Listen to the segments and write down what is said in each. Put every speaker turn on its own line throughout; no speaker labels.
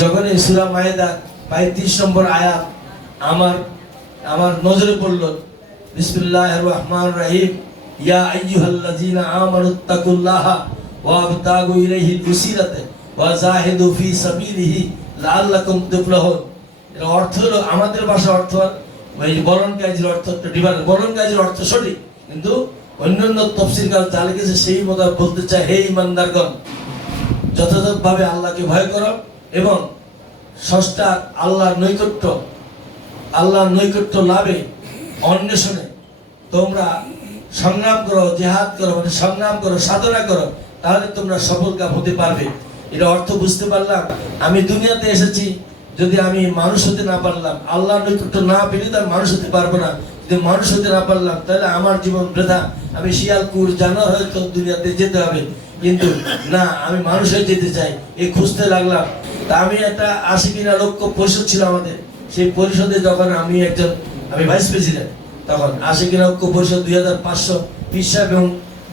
যখন এই সুরা মায়েদা পঁয়ত্রিশ নম্বর আয়াত আমার আমার নজরে পড়ল বিসমিল্লাহ রহমান রহিম, ইয়া আইয়ুহাল্লাযীনা আমানুত্তাকুল্লাহা ওয়া আবতাগু ইলাইহিল উসিলাতে ওয়া জাহিদু ফি সাবিলিহি লাআল্লাকুম তুফলাহুন। এর অর্থ হলো আমাদের ভাষা অর্থ ওই বরণ কাজের অর্থ একটু ডিভাইড, বরণ কাজের অর্থ সঠিক, কিন্তু অন্যান্য তফসির কাল যা লিখেছে সেই মতো বলতে চায়, হে ইমানদারগণ, যথাযথভাবে আল্লাহকে ভয় করো এবং ষষ্ঠা আল্লাহর নৈকট্য আল্লাহর নৈকট্য লাভে, অন্বেষণে তোমরা সংগ্রাম করো, জেহাদ করো মানে সংগ্রাম করো, সাধনা করো, তাহলে তোমরা সফল কাম হতে পারবে। এটা অর্থ বুঝতে পারলাম? আমি দুনিয়াতে এসেছি, যদি আমি মানুষ হতে না পারলাম, আল্লাহর নৈকট্য না পেলে তার মানুষ হতে পারব না। যদি মানুষ হতে না পারলাম, তাহলে আমার জীবন বৃথা। আমি শিয়ালকুর জানোয়ার হয়তো দুনিয়াতে যেতে হবে। কিন্তু না, আমি মানুষ হয়ে যেতে চাই এই খুঁজতে লাগলাম। তা আমি একটা আশি কিনা লক্ষ পরিষদ ছিল আমাদের। সেই পরিষদে যখন আমি একজন, আমি ভাইস প্রেসিডেন্ট তখন আশি কিনা ঐক্য পরিষদ দুই হাজার পাঁচশো পিসাব এবং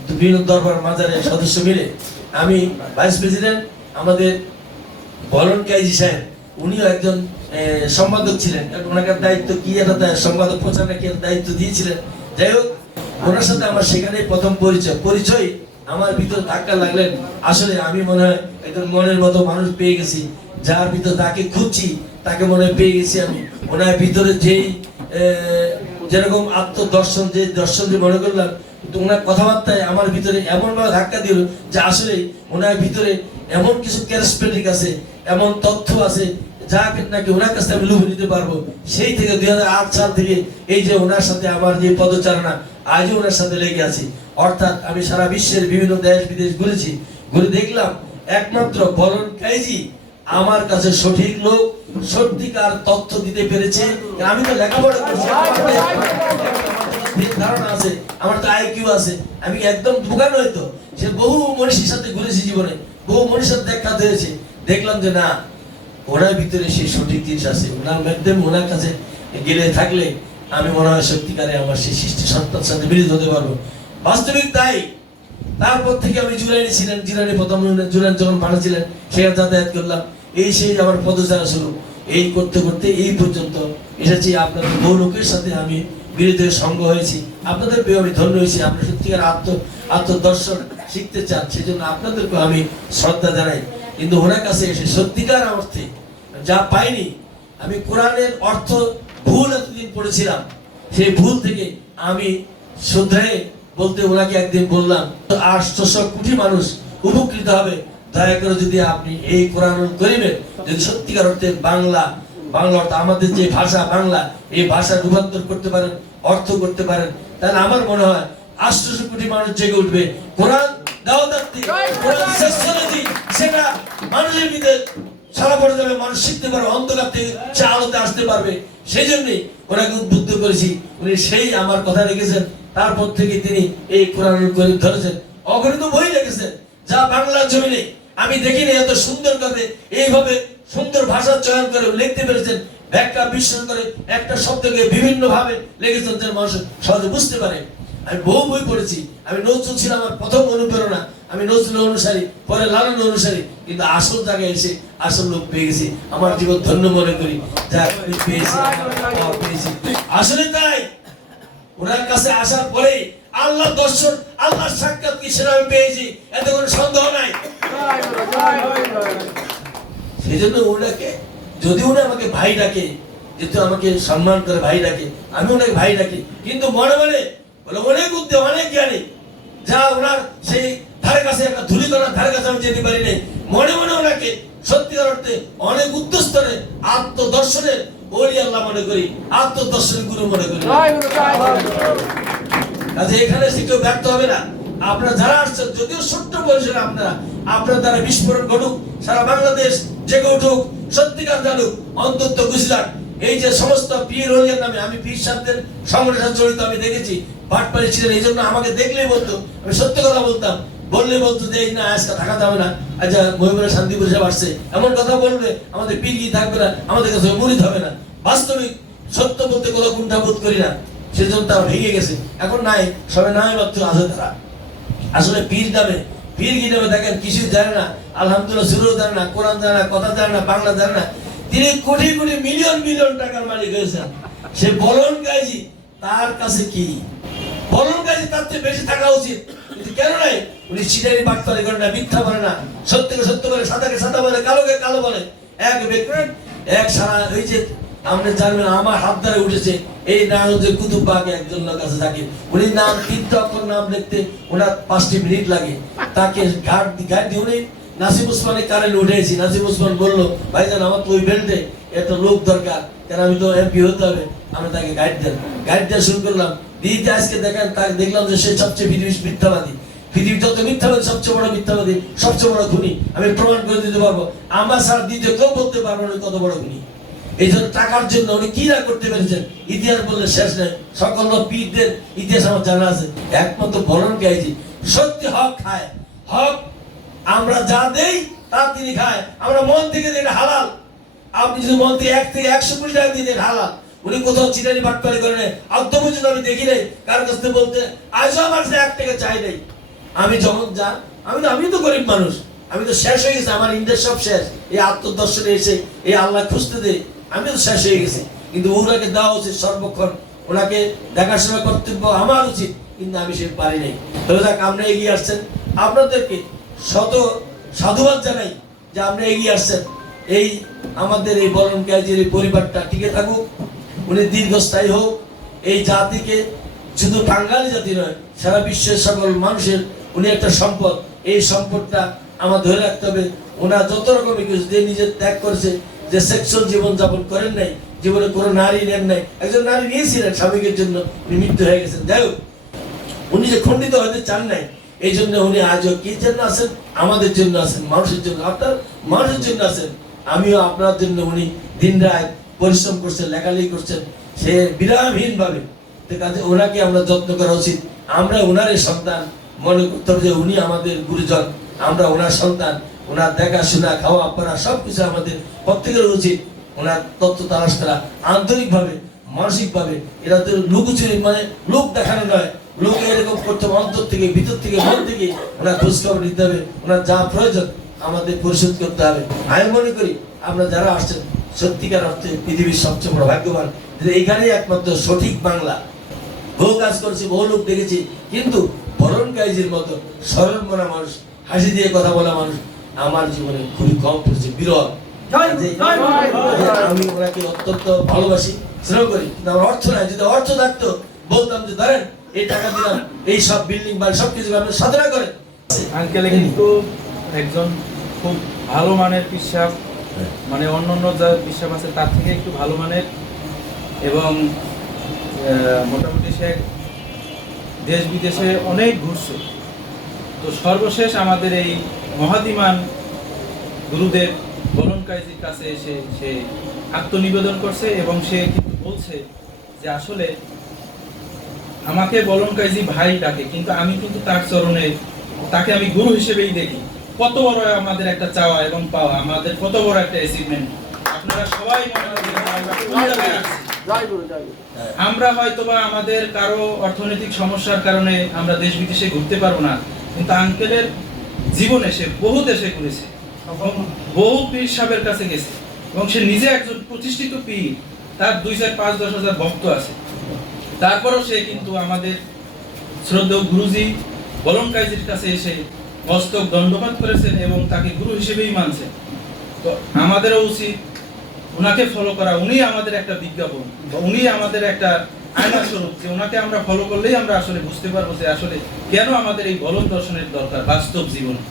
বিভিন্ন দরবার মাজারের সদস্য মিলে আমি ভাইস প্রেসিডেন্ট আমাদের বলন কাইজি সাহেব, উনিও একজন সম্পাদক ছিলেন। ওনাকে দায়িত্ব কি একটা সম্পাদক প্রচারণা কি দায়িত্ব দিয়েছিলেন। যাই হোক, ওনার সাথে আমার সেখানে প্রথম পরিচয়। পরিচয় আমার ভিতর ধাক্কা লাগলেন। আসলে আমি মনে হয় একজন মনের মতো মানুষ পেয়ে গেছি, যার ভিতর তাকে খুঁজছি, তাকে মনে পেয়ে গেছি আমি। ওনার ভিতরে যেই যেরকম আত্মদর্শন, যে দর্শন যে মনে করলাম, কিন্তু ওনার কথাবার্তায় আমার ভিতরে এমন ভাবে ধাক্কা দিল যে আসলে ওনার ভিতরে এমন কিছু ক্যারেসপেটিক আছে, এমন তথ্য আছে, যা নাকি ওনার কাছে আমি লুভে নিতে পারব। সেই থেকে দুই হাজার আট সাল থেকে এই যে ওনার সাথে আমার যে পদচারণা, আজও ওনার সাথে লেগে আছি। অর্থাৎ আমি সারা বিশ্বের বিভিন্ন দেশ বিদেশ ঘুরেছি। ঘুরে দেখলাম একমাত্র বলন কাইজি আমার কাছে সঠিক লোক সত্যিকার তথ্য দিতে পেরেছে। আমি তো লেখাপড়া করছি। ধারণা আছে। আমার তো আইকিউ আছে। আমি একদম বোকা নয় সে বহু মনীষীর সাথে ঘুরেছি জীবনে। বহু মনীষীর দেখা হয়েছে। দেখলাম যে না, ওনার ভিতরে সেই সঠিক জিনিস আছে। ওনার মাধ্যমে ওনার কাছে গেলে থাকলে আমি মনে হয় সত্যিকারে আমার সেই সৃষ্টি সন্তান সাথে মিলিত হতে পারব। বাস্তবিক তাই। তারপর থেকে আমি জুলাইনি ছিলেন জিলানি প্রথম জুলাইন যখন পাঠাচ্ছিলেন সেখানে যাতায়াত করলাম। এই সেই আমার পদচারা শুরু। এই করতে করতে এই পর্যন্ত এসেছি। আপনাদের বহু লোকের সাথে আমি বিরোধের সঙ্গ হয়েছি। আপনাদের পেয়ে আমি ধন্য হয়েছি। আপনার সত্যিকার আত্ম, আত্মদর্শন শিখতে চান সেই জন্য আপনাদেরকে আমি শ্রদ্ধা জানাই। কিন্তু ওনার কাছে এসে সত্যিকার অর্থে যা পাইনি, আমি কোরআনের অর্থ ভুল এতদিন পড়েছিলাম। সেই ভুল থেকে আমি শুধরে বলতে ওনাকে একদিন বললাম আটশোশো কোটি মানুষ উপকৃত হবে। দয়া করে যদি আপনি এই কোরআন করিবেন যদি সত্যিকার অর্থে বাংলা বাংলা অর্থ আমাদের যে ভাষা বাংলা এই ভাষা রূপান্তর করতে পারেন অর্থ করতে পারেন তাহলে আমার মনে হয় আটশোশো কোটি মানুষ জেগে উঠবে। কোরআন দাওদাত্তি কোরআন সেটা মানুষের ভিতরে সারা মানুষ শিখতে পারবে অন্ধকার থেকে সে আলোতে আসতে পারবে। সেই জন্যই ওনাকে উদ্বুদ্ধ করেছি। উনি সেই আমার কথা রেখেছেন। তারপর থেকে তিনি এই কোরআন করিম ধরেছেন। অগণিত বই রেখেছেন যা বাংলা জমিনে আমি দেখিনি, এত সুন্দর করে, এইভাবে সুন্দর ভাষা চয়ন করে লিখতে পেরেছেন। ব্যাখ্যা বিশ্লেষণ করে একটা শব্দকে বিভিন্ন ভাবে লিখেছেন, যেন মানুষ সহজে বুঝতে পারে। আমি বহু বই পড়েছি। আমি নজরুল ছিল আমার প্রথম অনুপ্রেরণা। আমি নজরুল অনুসারী, পরে লালন অনুসারী, কিন্তু আসল জায়গায় এসে আসল লোক পেয়ে গেছি। আমার জীবন ধন্য মনে করি। আসলে তাই, ওনার কাছে আসার পরে আল্লাহ দর্শন আল্লাহ সাক্ষাৎ কি সেটা আমি পেয়েছি। এতে কোনো সন্দেহ নাই। সেই জন্য ওনাকে, যদি উনি আমাকে ভাই ডাকে, যেহেতু আমাকে সম্মান করে ভাই ডাকে, আমি ওনাকে ভাই ডাকি। কিন্তু মনে মনে বলে, অনেক উদ্যোগ অনেক জ্ঞানী। যা ওনার সেই ধারে কাছে একটা ধারে কাছে আমি যেতে পারি নাই। মনে মনে ওনাকে সত্যিকার অর্থে অনেক আত্মদর্শনের ওলি আল্লাহ মনে করি আত্মদর্শনের গুরু মনে করি। কাজে এখানে সে কেউ ব্যর্থ হবে না। আপনারা যারা আসছেন যদিও ছোট্ট পরিসরে আপনারা আপনার দ্বারা বিস্ফোরণ ঘটুক সারা বাংলাদেশ জেগে উঠুক সত্যিকার জানুক অন্তত গুজরাট এই যে সমস্ত পীর হলিয়ার নামে আমি পীর সাহেবদের সংগঠনের সাথে জড়িত আমি দেখেছি পাটপাড়ি ছিলেন, এই জন্য আমাকে দেখলেই বলতো, আমি সত্য কথা বলতাম। বললে বলতো যে না, আজকে থাকা যাবে না আচ্ছা মহিমরা শান্তিপুর সাহেব আসছে। এমন কথা বলবে, আমাদের পীর কি থাকবে না, আমাদের কাছে মুড়িদ হবে না। বাস্তবিক সত্য বলতে কোনো কুণ্ঠা বোধ করি না, সেজন্য তারা ভেঙে গেছে। এখন নাই সবাই নাই মাত্র আছে তারা। আসলে পীর নামে, পীর কিনে দেখেন কিছু জানে না। আলহামদুলিল্লাহ, সুরও জানে না, কোরআন জানে না, কথা জানে না, বাংলা জানে না। তিনি কোটি কোটি মিলিয়ন মিলিয়ন টাকার মালিক হয়েছেন। সে বলন গাইজি, তার কাছে কি? বলন গাইজি, তার চেয়ে বেশি থাকা উচিত। কেন নাই? উনি সিটারি বাটপারি করে না, মিথ্যা বলে না। সত্যকে সত্য বলে, সাদাকে সাদা বলে, কালোকে কালো বলে। এক ব্যক্তি, এক সারা যে আপনি জানবেন, আমার হাত ধরে উঠেছে, এই নাম হচ্ছে কুতুব বাগে, একজন লোক আছে উনি নাম, তিনটা নাম লিখতে ওনার পাঁচটি মিনিট লাগে। তাকে ঘাট ঘাট দিয়ে উনি নাসিম উসমানের কারেন্ট উঠেছি নাসিম উসমান বলল, ভাইজান আমার তো ওই বেল্টে একটা লোক দরকার, কেন আমি তো এমপি হতে হবে? আমি তাকে গাইড দেন। গাইড দেওয়া শুরু করলাম। দিদিতে আজকে দেখেন তাকে দেখলাম যে সে সবচেয়ে পৃথিবীর মিথ্যাবাদী। পৃথিবীর যত মিথ্যাবাদী, সবচেয়ে বড় মিথ্যাবাদী, সবচেয়ে বড় খুনি। আমি প্রমাণ করে দিতে পারব। আমার ছাড়া দ্বিতীয় কেউ বলতে পারব না কত বড় খুনি। এই জন্য টাকার জন্য উনি কি না করতে পেরেছেন, ইতিহাস বললে শেষ নেই। সকল পীরদের ইতিহাস আমার জানা আছে। একমাত্র বলন গাইছি সত্যি হক খায়। হক আমরা যা দেই, তা তিনি খায়। আমরা মন থেকে এটা হালাল। আপনি যদি মন থেকে এক থেকে একশো কোটি টাকা দিয়ে হালাল। উনি কোথাও চিটারি বাটপারি করে নেই আদ্য পর্যন্ত আমি দেখি নাই। কার কাছ থেকে বলতে আজও আমার কাছে এক টাকা চাই নাই। আমি যখন যা, আমি তো আমি তো গরিব মানুষ। আমি তো শেষ হয়ে গেছি। আমার ইন্ডিয়ার সব শেষ। এই আত্মদর্শনে এসে, এই আল্লাহ খুঁজতে দে আমি তো শেষ হয়ে গেছি। কিন্তু ওনাকে দেওয়া উচিত সর্বক্ষণ। ওনাকে দেখাশোনা কর্তব্য আমার উচিত। কিন্তু আমি সে পারি নাই। তবে যাক, আমরা এগিয়ে আসছেন। আপনাদেরকে শত সাধুবাদ জানাই যে আপনি এগিয়ে আসছেন। এই আমাদের এই বরণ কাজের এই পরিবারটা টিকে থাকুক, উনি দীর্ঘস্থায়ী হোক। এই জাতিকে শুধু বাঙালি জাতি নয়, সারা বিশ্বের সকল মানুষের উনি একটা সম্পদ। এই সম্পদটা আমার ধরে রাখতে হবে। ওনার যত রকমের কিছু যে নিজে ত্যাগ করেছে, যে সেক্সুয়াল জীবন যাপন করেন নাই, জীবনে কোনো নারী নেন নাই, একজন নারী নিয়েছিলেন স্বামীকের জন্য, উনি মৃত্যু হয়ে গেছেন। যাই হোক, উনি যে খণ্ডিত হতে চান নাই এই জন্য উনি আজও কি জন্য আছেন? আমাদের জন্য আছেন, মানুষের জন্য। আপনার মানুষের জন্য আছেন। আমিও আপনার জন্য উনি দিন রাত পরিশ্রম করছেন, লেখালেখি করছেন। সে বিরামহীন ভাবে কাজে ওনাকে আমরা যত্ন করা উচিত। আমরা ওনারই সন্তান। মনে করতে যে উনি আমাদের গুরুজন। আমরা ওনার সন্তান। ওনার দেখাশোনা খাওয়া পড়া সবকিছু আমাদের প্রত্যেকের উচিত। ওনার তত্ত্ব তালাশ করা। আন্তরিকভাবে, মানসিকভাবে। এরা তো লুকুচুরি মানে লোক দেখানো নয়। লোক এরকম করতে অন্তর থেকে ভিতর থেকে মন থেকে। ওনার খোঁজখবর নিতে হবে ওনার যা প্রয়োজন আমাদের পরিশোধ করতে হবে। আমি মনে করি আমরা যারা আসছেন সত্যিকার অর্থে পৃথিবীর সবচেয়ে বড় ভাগ্যবান। যে এইখানেই একমাত্র সঠিক বাংলা। বহু কাজ করেছি বহু লোক দেখেছি কিন্তু বরণ কাইজির মতো সরল মনা মানুষ হাসি দিয়ে কথা বলা মানুষ আমার জীবনে খুবই কম পড়েছে বিরল। আমি ওনাকে অত্যন্ত ভালোবাসি স্নেহ করি। কিন্তু আমার অর্থ নাই যদি অর্থ থাকতো বলতাম যে ধরেন এই টাকা দিলাম এই সব বিল্ডিং বাড়ি সব কিছু আপনি সাধনা করেন।
আঙ্কেলে কিন্তু একজন খুব ভালো মানের পিসাব মানে অন্য অন্য যা পিসাব আছে তার থেকে একটু ভালো মানের এবং মোটামুটি সে দেশ বিদেশে অনেক ঘুরছে। তো সর্বশেষ আমাদের এই মহাদিমান গুরুদেব বরণ কাইজির কাছে এসে সে আত্মনিবেদন করছে এবং সে কিন্তু বলছে যে আসলে আমাকে বলন কাইজি ভাই ডাকে কিন্তু আমি কিন্তু তার চরণে তাকে আমি গুরু হিসেবেই দেখি। কত বড় আমাদের একটা চাওয়া এবং পাওয়া আমাদের কত বড় একটা অ্যাচিভমেন্ট আপনারা সবাই আমরা হয়তোবা আমাদের কারও অর্থনৈতিক সমস্যার কারণে আমরা দেশ বিদেশে ঘুরতে পারব না কিন্তু আঙ্কেলের জীবনে সে বহু দেশে ঘুরেছে এবং বহু পীর সাহেবের কাছে গেছে এবং সে নিজে একজন প্রতিষ্ঠিত পীর তার দুই চার পাঁচ দশ হাজার ভক্ত আছে। তারপরেও সে কিন্তু আমাদের শ্রদ্ধেয় গুরুজি বলন কাইজির কাছে এসে মস্তক দণ্ডপাত করেছেন এবং তাকে গুরু হিসেবেই মানছেন। তো আমাদেরও উচিত ওনাকে ফলো করা। উনি আমাদের একটা বিজ্ঞাপন বা উনি আমাদের একটা আয়না স্বরূপ যে ওনাকে আমরা ফলো করলেই আমরা আসলে বুঝতে পারব যে আসলে কেন আমাদের এই বলন দর্শনের দরকার বাস্তব জীবনে।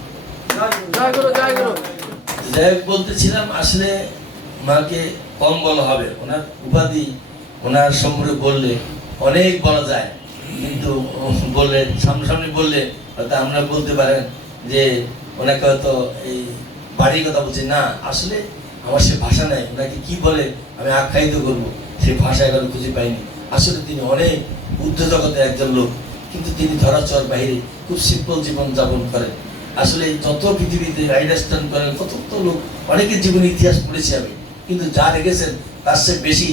যাই বলতেছিলাম আসলে মাকে কম বলা হবে। ওনার উপাধি ওনার সম্পর্কে বললে অনেক বলা যায়। কিন্তু বললে, সামনাসামনি বললে হয়তো আমরা বলতে পারেন যে ওনাকে হয়তো এই বাড়ির কথা বলছে। না, আসলে আমার সে ভাষা নাই। ওনাকে কি বলে আমি আখ্যায়িত করব। সেই ভাষা এবার খুঁজে পাইনি। আসলে তিনি অনেক ঊর্ধ্ব জগতের একজন লোক। কিন্তু তিনি ধরাচর বাইরে খুব সিম্পল জীবন যাপন করেন। আসলে যত পৃথিবীতে রাইডারস্টান করেন, কত কত লোক, অনেকের জীবন ইতিহাস পড়েছি আমি। কিন্তু যা রেখেছেন তার চেয়ে বেশি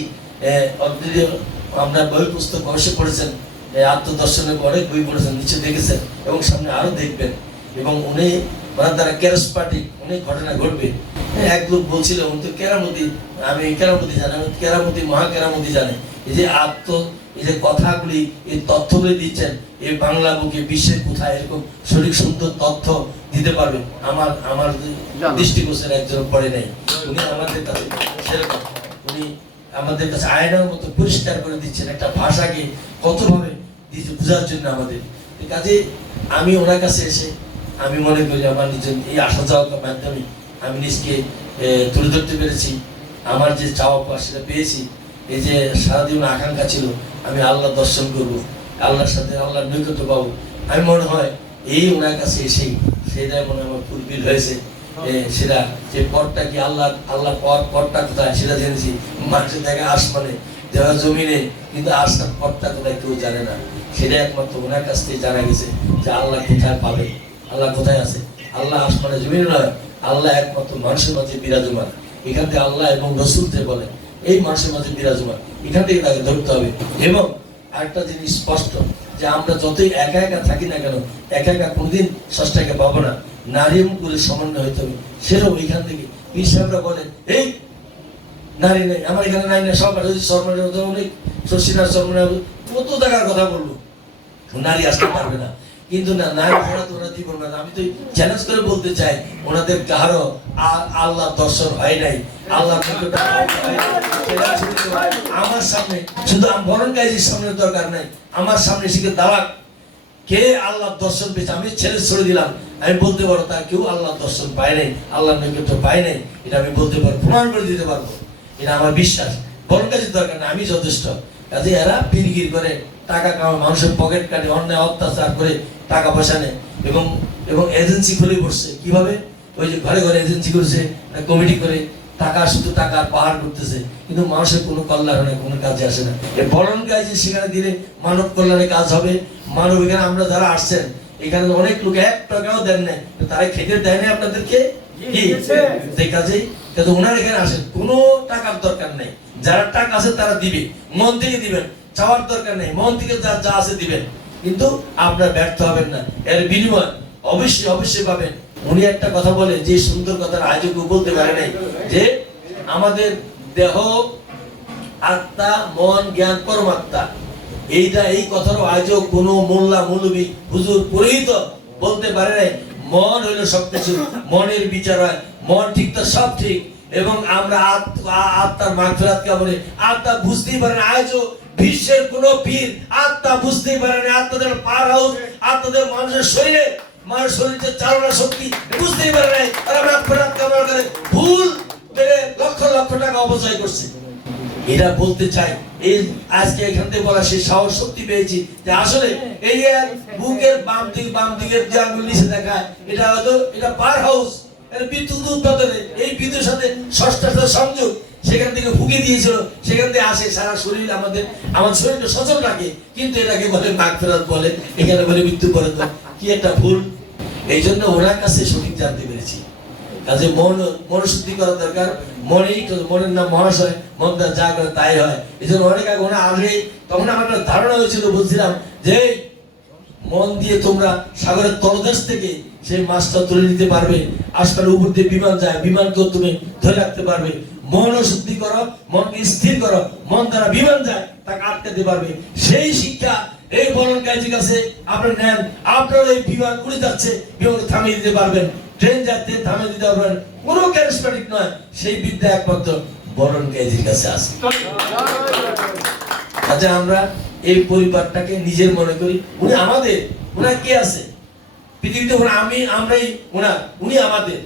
আমরা বই পুস্তক অবশ্যই পড়েছেন এই আত্মদর্শনের অনেক বই পড়েছেন নিচে দেখেছেন এবং সামনে আরও দেখবেন। এবং উনি ওনার দ্বারা ক্যারসপাটিক অনেক ঘটনা ঘটবে। এক লোক বলছিল উনি তো কেরামতি আমি কেরামতি জানি আমি কেরামতি মহা কেরামতি জানে। এই যে আত্ম এই যে কথাগুলি এই তথ্যগুলি দিচ্ছেন এই বাংলা বুকে বিশ্বের কোথায় এরকম সঠিক সুন্দর তথ্য দিতে পারবে? আমার আমার
জানো।
একজন পড়ে নাই। উনি আমাদের কাছে সেরকম উনি আমাদের কাছে আয়নার মতো পরিষ্কার করে দিচ্ছেন, একটা ভাষাকে কতভাবে দিচ্ছে বোঝার জন্য আমাদের। কাজে আমি ওনার কাছে এসে আমি মনে করি আমার নিজের এই আসা যাওয়ার মাধ্যমে আমি নিজকে তুলে ধরতে পেরেছি। আমার যে চাওয়া পাওয়া সেটা পেয়েছি। এই যে সারাদিন আকাঙ্ক্ষা ছিল, আমি আল্লাহ দর্শন করব, আল্লাহর সাথে আল্লাহর নৈকট্য পাবো। আমি মনে হয় এই ওনার কাছে এসেই সেটাই মনে আমার ফুলফিল হয়েছে। সেটা যে পথটা কি আল্লাহ আল্লাহ পথ, পথটা কোথায় সেটা জেনেছি। মানুষের আসমানে, দেওয়া জমিনে, কিন্তু পথটা কোথায় কেউ জানে না। সেটা একমাত্র ওনার কাছ থেকে জানা গেছে যে আল্লাহ কোথায় পাবে, আল্লাহ কোথায় আছে। আল্লাহ আসমানে নয়, আল্লাহ একমাত্র মানুষের মাঝে বিরাজমান। এখান থেকে আল্লাহ এবং রসুল রসুলতে বলে এই মানুষের মাঝে বিরাজমান। এখান থেকে তাকে ধরতে হবে। এবং আরেকটা জিনিস স্পষ্ট, যে আমরা যতই একা একা থাকি না কেন, একা একা কোনদিন ষষ্ঠাকে পাবো না। নারী এবং সমন্বয় হতে হবে। সেরকম এখান থেকে পীর সাহেবরা বলেন, এই, নারী নেই, আমার এখানে নাই না সব যদি শর্মানের মতো অনেক শশীনাথ শর্মানের কত টাকার কথা বলব? নারী আসতে পারবে না। কিন্তু না, নারী ছাড়া তো ওরা জীবন না। আমি তো চ্যালেঞ্জ করে বলতে চাই, ওনাদের কারও আল্লাহ দর্শন হয় নাই, আল্লাহ আমার সামনে, শুধু বরণ গাইজির সামনে দরকার নাই। আমার সামনে শিখে দাঁড়াক। কে আল্লাহ দর্শন পেয়েছে? আমি ছেলে ছেড়ে দিলাম। আমি বলতে পারব তার কেউ আল্লাহ দর্শন পায় নাই আল্লাহ নৈকট্য পায় নাই। এটা আমি বলতে পারব, প্রমাণ করে দিতে পারব। এটা আমার বিশ্বাস। বরং কাছে দরকার না আমি যথেষ্ট। কাজে এরা পিরগির করে, টাকা কামায়, মানুষের পকেট কাটে, অন্যায়, অত্যাচার করে, টাকা পয়সা নেয়। এবং এবং এজেন্সি খুলে বসছে কীভাবে? ওই যে ঘরে ঘরে এজেন্সি করেছে কমিটি করে। টাকা শুধু টাকা পাহাড় করতেছে কিন্তু মানুষের কোনো কল্যাণ হয় কোনো কাজে আসে না। এই বরণ কাজে সেখানে দিলে মানব কল্যাণে কাজ হবে। মানব এখানে আমরা যারা আসছেন এখানে অনেক লোক এক টাকাও দেন নাই। তারা খেতে দেয় না আপনাদেরকে? কাজেই কিন্তু ওনারা এখানে আসেন কোনো টাকার দরকার নেই। যারা টাকা আছে তারা দিবে। মন থেকে দিবেন চাওয়ার দরকার নেই। মন থেকে যা যা আছে দিবেন। কিন্তু আপনার ব্যর্থ হবেন না। এর বিনিময় অবশ্যই অবশ্যই পাবেন। উনি একটা কথা বলে, যে সুন্দর কথা কেউ বলতে পারে নাই, যে আমাদের দেহ, আত্মা, মন, জ্ঞান, পরমাত্মা, এইটা, এই কথারও আজও কোনো মোল্লা, মৌলবী, হুজুর, পুরোহিত বলতে পারে নাই, মন হইল সবকিছু, মনের বিচার হয়, মন ঠিক তো সব ঠিক, এবং আমরা আত্মার মাগফিরাত কেমন আত্মা বুঝতেই পারে না, আজও বিশ্বের কোন পীর আত্মা বুঝতেই পারে না আত্মাদের পার হাউস আত্মাদের মানুষের শরীরে মানুষের শরীরের চালনা শক্তি বুঝতেই পারে নাই, তারা মাগফিরাত কেমন করে, ভুল করে লক্ষ লক্ষ টাকা অপচয় করছে। এটা বলতে চাই এই আজকে এখান থেকে বলা সেই সাহস শক্তি পেয়েছি যে আসলে এই বুকের বাম দিক, বাম দিকের যে আঙ্গুল নিচে দেখা এটা হলো এটা পার হাউস বিদ্যুৎ উৎপাদনে, এই বিদ্যুতের সাথে ষষ্ঠার সাথে সংযোগ সেখান থেকে ফুকে দিয়েছিল, সেখান থেকে আসে সারা শরীর আমাদের, আমার শরীরটা সচল রাখে, কিন্তু এটাকে বলে মাগ ফেরত বলে, এখানে বলে মৃত্যু করে তো কি একটা ভুল? এই জন্য ওনার কাছে সঠিক জানতে পেরেছি। কাজে মন মনশুদ্ধি করা দরকার। মনেই তো, মনের নাম মহাশয় মন তার যা করে তাই হয়। এই জন্য অনেক আগে ওনা আগে তখন আমার ধারণা হয়েছিল, বলছিলাম যে মন দিয়ে তোমরা সাগরের তলদেশ থেকে সেই মাছটা তুলে নিতে পারবে। আজকাল উপর দিয়ে বিমান যায় বিমানকেও তুমি ধরে রাখতে পারবে। মন শুদ্ধি করো, মনকে স্থির করো। মন দ্বারা বিমান যায়, তাকে আটকাতে পারবে। সেই শিক্ষা এই বলন কাজী কাছে আপনি নেন। আপনার এই বিমান উড়ে যাচ্ছে, বিমান থামিয়ে দিতে পারবেন। ট্রেন যাচ্ছে থামিয়ে দিতে পারবেন। কোনো ক্যারিসমেটিক নয়, সেই বিদ্যা একমাত্র বরণ কাজীর কাছে আছে। আচ্ছা আমরা এই পরিবারটাকে নিজের মনে করি। উনি আমাদের ওনার কে আছে? পৃথিবীতে আমি, আমরাই ওনা উনি আমাদের।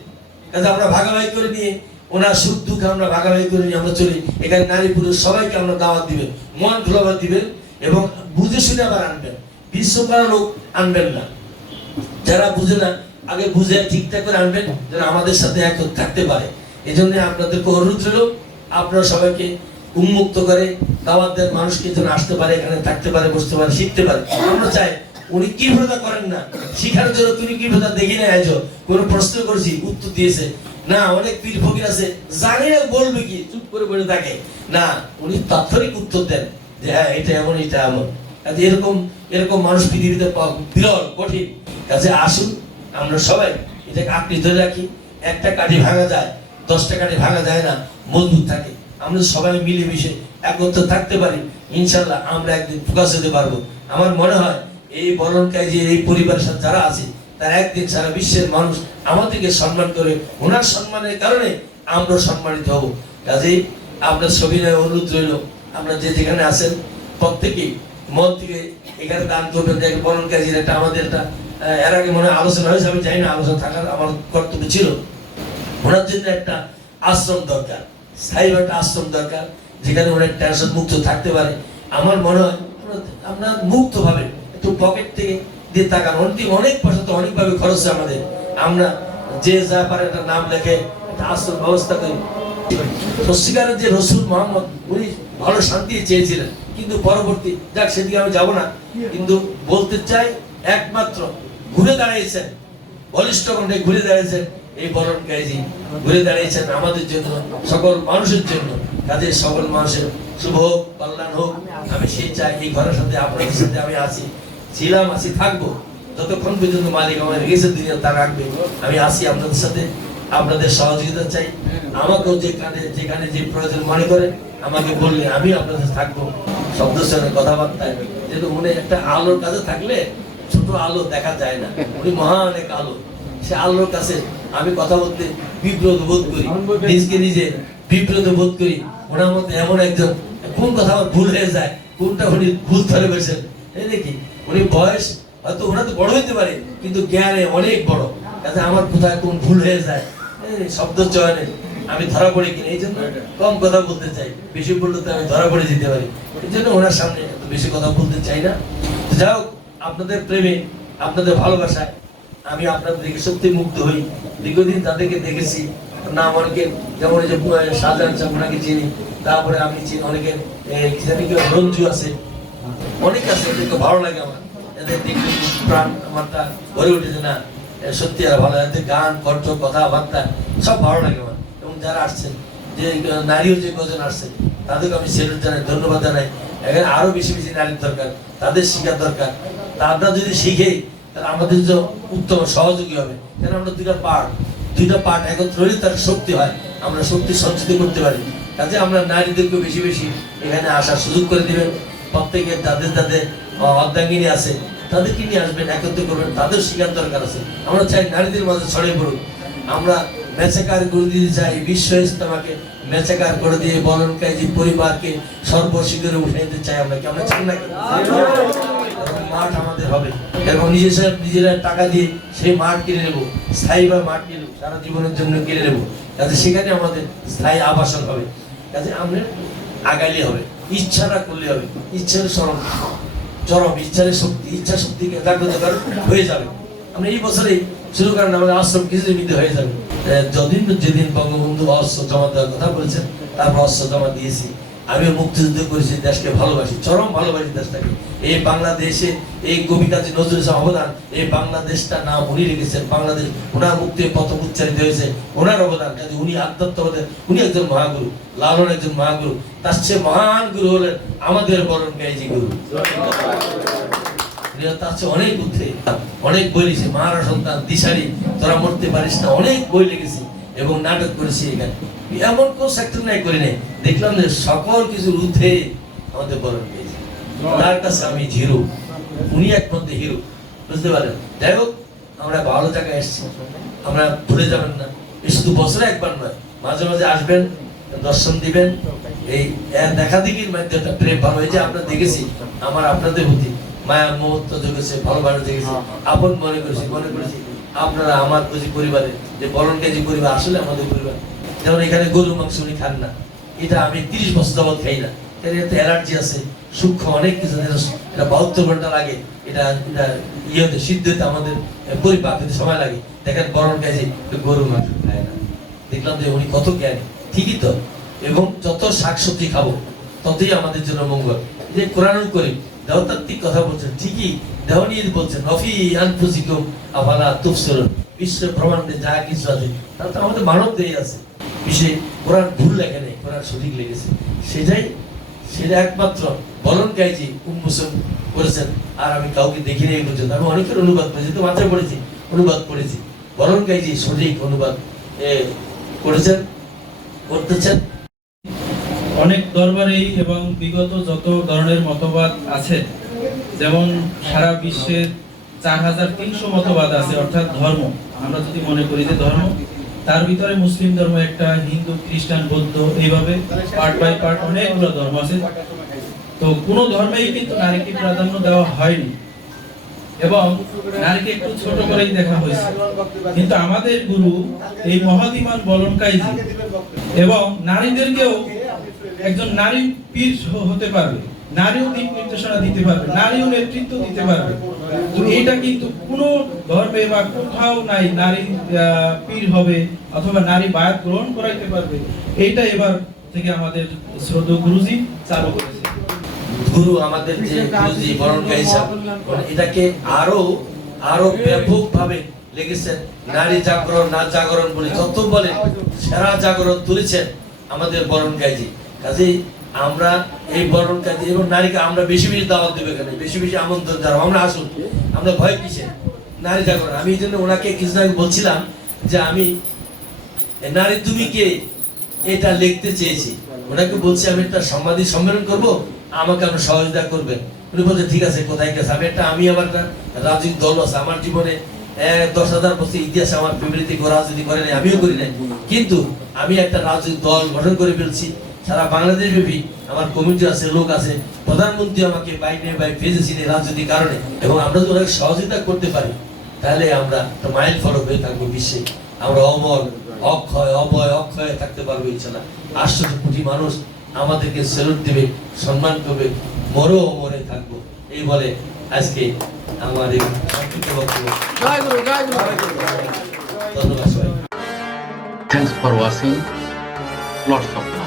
কাজে আমরা ভাগাভাগি করে নিয়ে ওনার সুখ দুঃখ আমরা ভাগাভাগি করে নিয়ে আমরা চলি। এখানে নারী পুরুষ সবাইকে আমরা দাওয়াত দিবেন, মন খোলাবার দিবেন। এবং বুঝে শুনে আবার আনবেন। বিশ্বকার লোক আনবেন না। যারা বুঝে না, আগে বুঝে ঠিকঠাক করে আনবেন যেন আমাদের সাথে এক থাকতে পারে। এই জন্য আপনাদেরকে অনুরোধ রইল, আপনারা সবাইকে উন্মুক্ত করে দাওয়াত দেন মানুষকে যেন আসতে পারে, এখানে থাকতে পারে, বসতে পারে, শিখতে পারে। আমরা চাই উনি কি ভ্রতা করেন না? শিখার জন্য তুমি কি ভ্রতা দেখি না আজ কোনো প্রশ্ন করেছি, উত্তর দিয়েছে। না, অনেক পীর ফকির আছে, জানি না বলবে কি, চুপ করে বলে থাকে। না, উনি তাৎক্ষণিক উত্তর দেন। যে হ্যাঁ এটা এমন এটা এমন। এরকম এরকম মানুষ পৃথিবীতে বিরল, কঠিন। কাজে আসুন, আমরা সবাই এটাকে আঁকড়ে ধরে রাখি। একটা কাঠি ভাঙা যায়, দশটা কাঠি ভাঙা যায় না, মজবুত থাকে। আমরা সবাই মিলেমিশে একত্র থাকতে পারি। ইনশাল্লাহ আমরা একদিন প্রকাশ হতে পারব। আমার মনে হয়, এই বরণ কাজে এই পরিবারের সাথে যারা আছে, তারা একদিন সারা বিশ্বের মানুষ আমাদেরকে সম্মান করে, ওনার সম্মানের কারণে আমরা সম্মানিত হব। কাজেই আপনার সবিনয় অনুরোধ রইল আমরা যে যেখানে আছেন, প্রত্যেকেই মন থেকে এখানে দান করবেন। যে বরণ কাজের একটা আমাদের একটা এর আগে মনে আলোচনা হয়েছে, আমি জানি না, আলোচনা থাকার আমার কর্তব্য ছিল। ওনার জন্য একটা আশ্রম দরকার স্থায়ী একটা আশ্রম দরকার, যেখানে ওরা টেনশন মুক্ত থাকতে পারে। আমার মনে হয়, আমরা- আমরা মুক্ত ভাবে একটু পকেট থেকে দিয়ে তাকান। অনেক অনেক পয়সা তো অনেকভাবে খরচ আমাদের। আমরা যে যা পারে একটা নাম লেখে, একটা আশ্রম ব্যবস্থা করি। সত্যিকারের যে রসুল মোহাম্মদ, উনি ভালো শান্তি চেয়েছিলেন। কিন্তু পরবর্তী, যাক সেদিকে আমি যাব না, কিন্তু বলতে চাই একমাত্র ঘুরে দাঁড়িয়েছেন, বলিষ্ঠ কণ্ঠে ঘুরে দাঁড়িয়েছেন এই বরণ কাজী। ঘুরে দাঁড়িয়েছেন আমাদের জন্য, সকল মানুষের জন্য। কাজে সকল মানুষের শুভ হোক, কল্যাণ হোক, আমি সেই চাই, এই ঘরের সাথে, আপনাদের সাথে আমি আছি। ছিলাম, আছি, থাকব। যতক্ষণ পর্যন্ত মালিক আমার রেখেছে, দুনিয়া তা রাখবে। আমি আছি আপনাদের সাথে, আপনাদের সহযোগিতা চাই। আমাকেও যেখানে যেখানে যে প্রয়োজন মনে করে আমাকে বললে, আমি আপনাদের থাকব। শব্দ সঙ্গে কথাবার্তায় যেহেতু উনি একটা আলোর কাছে থাকলে ছোট আলো দেখা যায় না। উনি মহান এক আলো। সে আলোর কাছে আমি কথা বলতে বিব্রত বোধ করি। নিজকে নিজে বিব্রত বোধ করি। ওনার মধ্যে এমন একজন, কোন কথা আমার ভুল হয়ে যায়, কোনটা উনি ভুল ধরে বসেন এই দেখি, উনি বয়স, হয়তো ওনার তো বড় হইতে পারে, কিন্তু জ্ঞানে অনেক বড়। কাজে আমার কোথায় কোন ভুল হয়ে যায়? শব্দ চয়নে আমি ধরা পড়ি কিনা এই জন্য কম কথা বলতে চাই। বেশি বললে তো আমি ধরা পড়ে যেতে পারি। এই জন্য ওনার সামনে এত বেশি কথা বলতে চাই না। যাই হোক, আপনাদের প্রেমে, আপনাদের ভালোবাসায় আমি আপনাদের দেখে সত্যি মুগ্ধ হই। দীর্ঘদিন তাদেরকে দেখেছি। নাম অনেকে, যেমন যে শাহজাহান ওনাকে চিনি। তারপরে আমি চিনি অনেকের রঞ্জু আছে। অনেক আছে এদেরকে ভালো লাগে আমার। এদের প্রাণ আমারটা ভরে উঠেছে না সত্যি আর ভালো এদের গান, কণ্ঠ, কথাবার্তা সব ভালো লাগে আমার। যারা আসছেন যে নারীও যে কজন আসছে তাদেরকে আমি সেলুট জানাই ধন্যবাদ জানাই। এখানে আরও বেশি বেশি নারীর দরকার তাদের শিখার দরকার। তা আমরা যদি শিখে তাহলে আমাদের যে উত্তম সহযোগী হবে। কেন আমরা দুইটা পার্ট দুইটা পার্ট একত্র হলে তার শক্তি হয় আমরা শক্তি সঞ্চিত করতে পারি। কাজে আমরা নারীদেরকে বেশি বেশি এখানে আসার সুযোগ করে দিবেন। প্রত্যেকের যাদের আহ, অর্ধাঙ্গিনী আছে তাদেরকে নিয়ে আসবেন একত্র করবেন তাদের শিকার দরকার আছে। আমরা চাই নারীদের মাঝে ছড়িয়ে পড়ুক। আমরা মেচাকার করে দিতে চাই বিশ্ব ইস্তেমাকে মেচাকার করে দিয়ে বলন কাজী পরিবারকে সর্বশিখরে উঠে নিতে চাই আমরা। কি আমরা চাই নাকি মাঠ আমাদের হবে। এবং নিজেরা নিজেরা টাকা দিয়ে সেই মাঠ কিনে নেব বা মাঠ কিনে সারা জীবনের জন্য কিনে নেব। যাতে সেখানে আমাদের স্থায়ী আবাসন হবে। কাজে আমরা আগাইলে হবে, ইচ্ছাটা করলে হবে। ইচ্ছার চরম চরম, ইচ্ছার শক্তি, ইচ্ছা শক্তিকে জাগ্রত হয়ে যাবে। আমরা এই বছরে শুরু করেন, আমাদের আশ্রম কিছুদিন হয়ে যাবে। যদিন যেদিন বঙ্গবন্ধু অস্ত্র জমা দেওয়ার কথা বলেছেন, তারপর অস্ত্র জমা দিয়েছি। আমি মুক্তিযুদ্ধ করেছি, দেশকে ভালোবাসি, চরম ভালোবাসি দেশটাকে। এই বাংলাদেশে এই কবি কাজী নজরুল ইসলাম অবদান, এই বাংলাদেশটা নাম উনি রেখেছেন, বাংলাদেশ ওনার মুক্তি পথ উচ্চারিত হয়েছে, ওনার অবদান, কাজে উনি আধ্যাত্মবাদের উনি একজন মহাগুরু, লালন একজন মহাগুরু, তার চেয়ে মহান গুরু হলেন আমাদের বরণ গাইজি গুরু। চেয়ে অনেক উঠে, অনেক বই লিখেছে। মহারা সন্তান, দিশারি, তোরা মরতে পারিস না, অনেক বই এবং নাটক করেছি এখানে। এমন কোন সেক্টর নাই করি নাই। দেখলাম যে সকল আমাদের বরণ পেয়েছে। তার কাছে আমি জিরো। উনি হিরো। বুঝতে পারেন যাই হোক, আমরা ভালো জায়গায় এসেছি। আমরা ভুলে যাবেন না। শুধু বছরে একবার নয়, মাঝে মাঝে আসবেন, দর্শন দিবেন। এই দেখা দেখির মধ্যে একটা প্রেম ভালো হয়েছে আমরা দেখেছি, আমার আপনাদের প্রতি। মায়া মমত্ব জেগেছে ভালোবাসা জেগেছে আপন মনে করেছি মনে করেছি। আপনারা আমার বুঝি পরিবারে যে বরণ কেজি পরিবার আসলে আমাদের পরিবার। যেমন এখানে গরুর মাংস উনি খান না। এটা আমি তিরিশ বছর যাবত খাই না। এর এতে অ্যালার্জি আছে সূক্ষ্ম অনেক কিছু এটা বাহাত্তর ঘণ্টা লাগে। এটা এটা ইয়েতে সিদ্ধ হতে আমাদের পরিপাক হতে সময় লাগে। দেখেন বরণ কেজি গরুর মাংস খায় না। দেখলাম যে উনি কত জ্ঞানী। ঠিকই তো। এবং যত শাকসবজি খাব ততই আমাদের জন্য মঙ্গল। যে কোরআন করি দেহতাত্ত্বিক কথা বলছেন, ঠিকই দেহ নিয়ে বলছেন রফি আনফুসিকুম আফালা তুফসিরুন বিশ্ব ব্রহ্মাণ্ডে যা কিছু আছে তা তো আমাদের মানব দেহে আছে। বিশেষ কোরআন ভুল লেখে নেই, কোরআন সঠিক লেগেছে। সেটাই, সেটা একমাত্র বলন গাইজি উন্মোচন করেছেন, আর আমি কাউকে দেখিনি এই পর্যন্ত। আমি অনেকের অনুবাদ করেছি তো মাথায় পড়েছি, অনুবাদ পড়েছি বরং গাইজি সঠিক অনুবাদ করেছেন, করতেছেন
অনেক দরবারেই এবং বিগত যত ধরনের মতবাদ আছে, যেমন সারা বিশ্বের চার হাজার তিনশো মতবাদ আছে, অর্থাৎ ধর্ম। আমরা যদি মনে করি যে ধর্ম, তার ভিতরে মুসলিম ধর্ম একটা, হিন্দু, খ্রিস্টান, বৌদ্ধ, এইভাবে পার্ট বাই পার্ট অনেকগুলো ধর্ম আছে। তো কোনো ধর্মেই কিন্তু নারীকে প্রাধান্য দেওয়া হয়নি। এবং নারীকে একটু ছোট করেই দেখা হয়েছে। কিন্তু আমাদের গুরু এই মহাদিমান বলনকাইজি এবং নারীদেরকেও একজন নারী পীর হতে পারবে, নারীও দিক নির্দেশনা দিতে পারবে, নারীও নেতৃত্ব দিতে পারবে। এটা কিন্তু কোনো ধর্মে বা কোথাও নাই নারী পীর হবে অথবা নারী বায়াত গ্রহণ করাইতে পারবে। এইটা এবার থেকে আমাদের শ্রদ্ধেয় গুরুজি চালু করেছে
গুরু, আমাদের যে গুরুজি বরণ গাইসা এটাকে আরও আরও ব্যাপক ভাবে লেগেছেন। নারী জাগরণ, না জাগরণ বলে যত বলেন, সেরা জাগরণ তুলেছেন আমাদের বরণ গাইজি। আমরা এই বরণ গাইজি এবং নারীকে আমরা বেশি বেশি দাওয়াত দেবো এখানে, বেশি বেশি আমন্ত্রণ আমরা আসুন, আমরা ভয় নারী জাগরণ। আমি এই জন্য ওনাকে বলছিলাম যে আমি নারী তুমি কে? এটা লিখতে চেয়েছি। ওনাকে বলছি, আমি একটা সাংবাদিক সম্মেলন করব, আমাকে আপনি সহযোগিতা করবেন। উনি বলছে, ঠিক আছে, কোথায় গেছে? আমি একটা, আমি আমার একটা রাজনৈতিক দল আছে, আমার জীবনে দশ হাজার বছর ইতিহাসে আমার ফ্যামিলিতে রাজনীতি করে নাই, আমিও করি নাই। কিন্তু আমি একটা রাজনৈতিক দল গঠন করে ফেলছি। সারা বাংলাদেশ ব্যাপী আমার কমিটি আছে লোক আছে প্রধানমন্ত্রী আমাকে বাইরে বাই এই রাজনৈতিক কারণে। এবং আমরা যদি ওনাকে সহযোগিতা করতে পারি তাহলে আমরা একটা মাইল ফলক হয়ে থাকব বিশ্বে। আমরা অমর অক্ষয় অভয় অক্ষয় থাকতে পারব ইনশাল্লাহ। আটশো কোটি মানুষ আমাদেরকে সেলুট দেবে সম্মান করবে মরো অমরে থাকব। এই বলে আজকে সবাই
Thanks for watching. Lots of love.